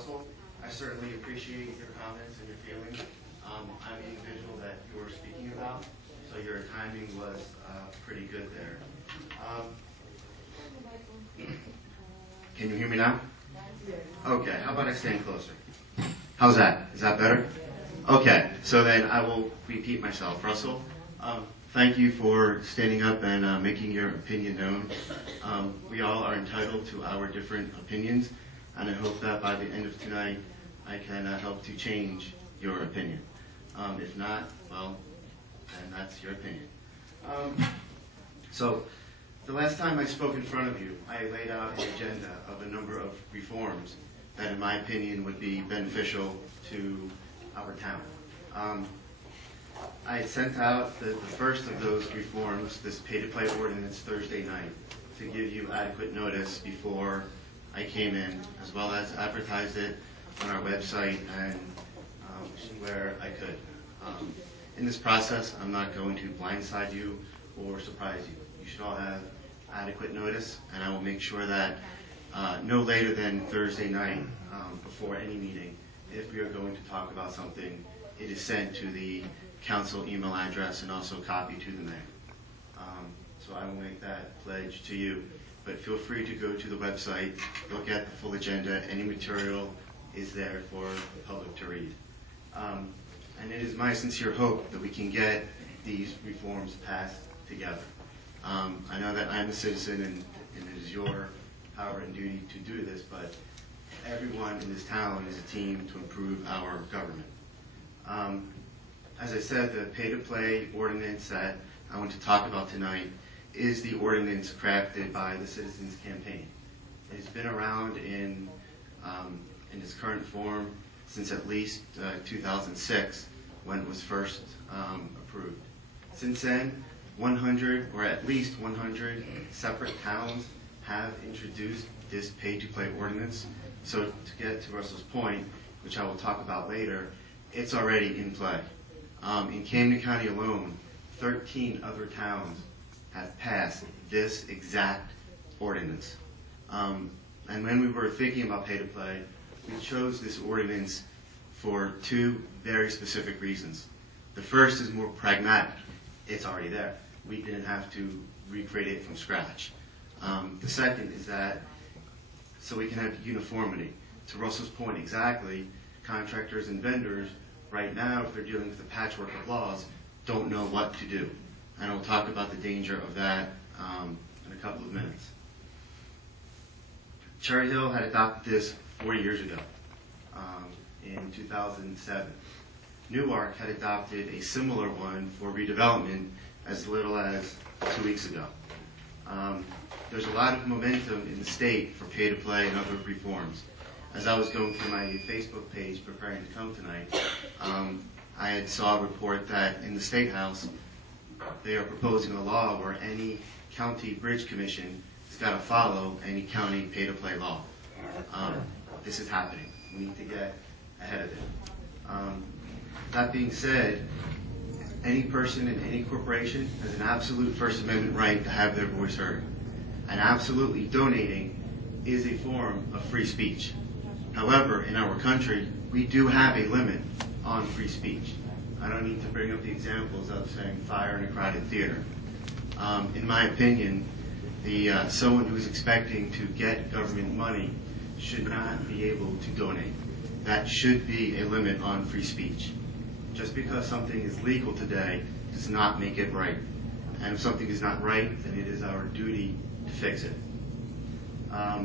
Russell, I certainly appreciate your comments and your feelings. I'm the individual that you were speaking about, so your timing was pretty good there. Can you hear me now? Okay, how about I stand closer? How's that? Is that better? Okay, so then I will repeat myself. Russell, thank you for standing up and making your opinion known. We all are entitled to our different opinions, and I hope that by the end of tonight I can help to change your opinion. If not, well, then that's your opinion. So, the last time I spoke in front of you, I laid out an agenda of a number of reforms that, in my opinion, would be beneficial to our town. I had sent out the first of those reforms, this pay-to-play ordinance, Thursday night, to give you adequate notice before I came in, as well as advertised it on our website and where I could. In this process, I'm not going to blindside you or surprise you. You should all have adequate notice, and I will make sure that no later than Thursday night, before any meeting, if we are going to talk about something, it is sent to the council email address and also copied to the mayor. So I will make that pledge to you. But feel free to go to the website, look at the full agenda. Any material is there for the public to read. And it is my sincere hope that we can get these reforms passed together. I know that I'm a citizen and it is your power and duty to do this, but everyone in this town is a team to improve our government. As I said, the pay-to-play ordinance that I want to talk about tonight is the ordinance crafted by the Citizens Campaign. It's been around in its current form since at least 2006, when it was first approved. Since then, 100, or at least 100 separate towns have introduced this pay-to-play ordinance. So to get to Russell's point, which I will talk about later, it's already in play. In Camden County alone, 13 other towns have passed this exact ordinance. And when we were thinking about pay-to-play, we chose this ordinance for two very specific reasons. The first is more pragmatic. It's already there. We didn't have to recreate it from scratch. The second is that so we can have uniformity. To Russell's point exactly, contractors and vendors right now, if they're dealing with a patchwork of laws, don't know what to do. And I'll talk about the danger of that in a couple of minutes. Cherry Hill had adopted this 4 years ago, in 2007. Newark had adopted a similar one for redevelopment as little as 2 weeks ago. There's a lot of momentum in the state for pay-to-play and other reforms. As I was going through my Facebook page preparing to come tonight, I had saw a report that in the State House, they are proposing a law where any county bridge commission has got to follow any county pay-to-play law. This is happening. We need to get ahead of it. That being said, any person in any corporation has an absolute First Amendment right to have their voice heard. And absolutely donating is a form of free speech. However, in our country, we do have a limit on free speech. I don't need to bring up the examples of saying fire in a crowded theater. In my opinion, someone who is expecting to get government money should not be able to donate. That should be a limit on free speech. Just because something is legal today does not make it right. And if something is not right, then it is our duty to fix it. I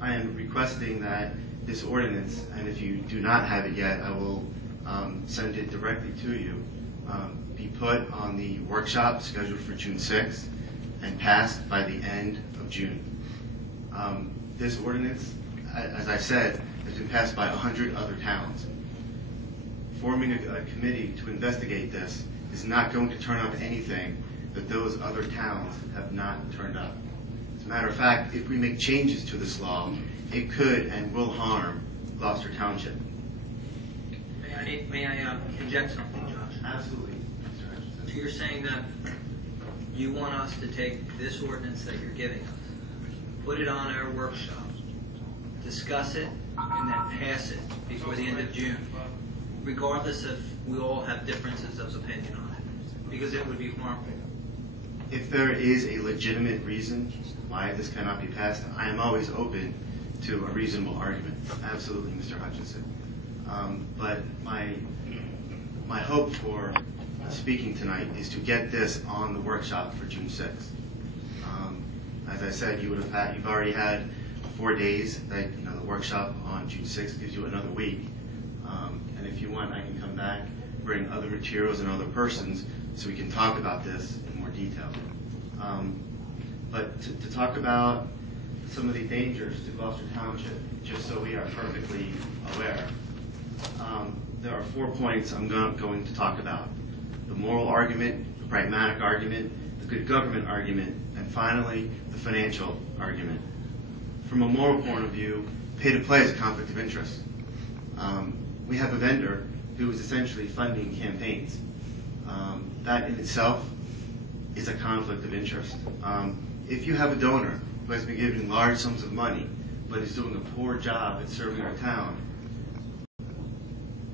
am requesting that this ordinance, and if you do not have it yet, I will send it directly to you, be put on the workshop scheduled for June 6th and passed by the end of June. This ordinance, as I said, has been passed by 100 other towns. Forming a committee to investigate this is not going to turn up anything that those other towns have not turned up. As a matter of fact, if we make changes to this law, it could and will harm Gloucester Township. May I inject something, Josh? Absolutely. So you're saying that you want us to take this ordinance that you're giving us, put it on our workshop, discuss it, and then pass it before the end of June, regardless if we all have differences of opinion on it, because it would be harmful. If there is a legitimate reason why this cannot be passed, I am always open to a reasonable argument. Absolutely, Mr. Hutchinson. But my hope for speaking tonight is to get this on the workshop for June 6th. As I said, you've already had 4 days. The workshop on June 6th gives you another week. And if you want, I can come back, bring other materials and other persons so we can talk about this in more detail. But to talk about some of the dangers to Gloucester Township, just so we are perfectly aware, there are 4 points I'm going to talk about. The moral argument, the pragmatic argument, the good government argument, and finally, the financial argument. From a moral point of view, pay-to-play is a conflict of interest. We have a vendor who is essentially funding campaigns. That in itself is a conflict of interest. If you have a donor who has been given large sums of money but is doing a poor job at serving our town,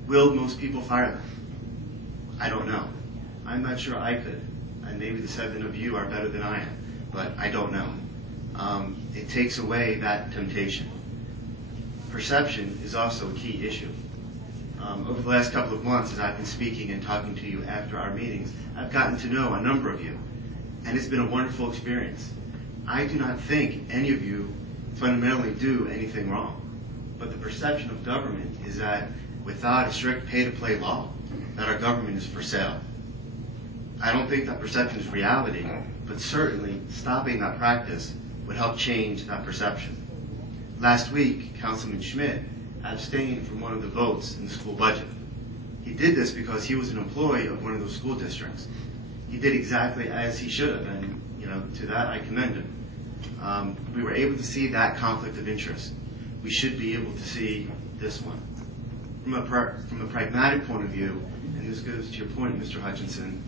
will most people fire them? I don't know. I'm not sure I could, and maybe the 7 of you are better than I am, but I don't know. It takes away that temptation. Perception is also a key issue. Over the last couple of months, as I've been speaking and talking to you after our meetings, I've gotten to know a number of you, and it's been a wonderful experience. I do not think any of you fundamentally do anything wrong, but the perception of government is that without a strict pay-to-play law, that our government is for sale. I don't think that perception is reality, but certainly stopping that practice would help change that perception. Last week, Councilman Schmidt abstained from one of the votes in the school budget. He did this because he was an employee of one of those school districts. He did exactly as he should have, and to that I commend him. We were able to see that conflict of interest. We should be able to see this one. From a pragmatic point of view, and this goes to your point, Mr. Hutchinson,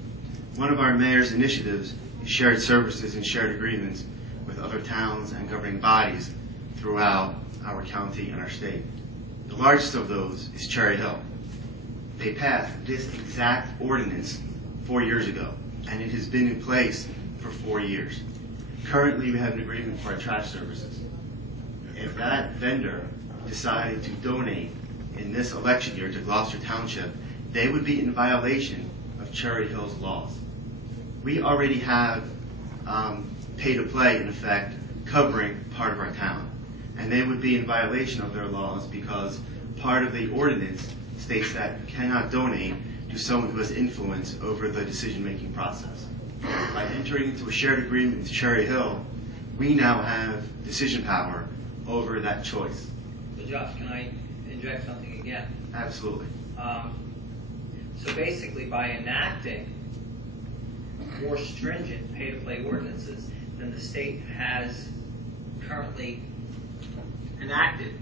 one of our mayor's initiatives is shared services and shared agreements with other towns and governing bodies throughout our county and our state. The largest of those is Cherry Hill. They passed this exact ordinance 4 years ago, and it has been in place for 4 years. Currently, we have an agreement for our trash services. If that vendor decided to donate in this election year to Gloucester Township, they would be in violation of Cherry Hill's laws. We already have pay-to-play, in effect, covering part of our town. And they would be in violation of their laws because part of the ordinance states that you cannot donate to someone who has influence over the decision-making process. By entering into a shared agreement with Cherry Hill, we now have decision power over that choice. So Josh, can I inject something again? Absolutely. So basically, by enacting more stringent pay-to-play ordinances than the state has currently enacted,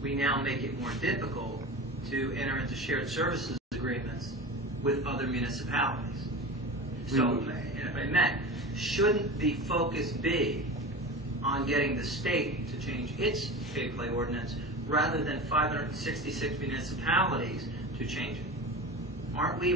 we now make it more difficult to enter into shared services agreements with other municipalities. So, if I meant, shouldn't the focus be on getting the state to change its pay-to-play ordinance rather than 566 municipalities to change it? Aren't we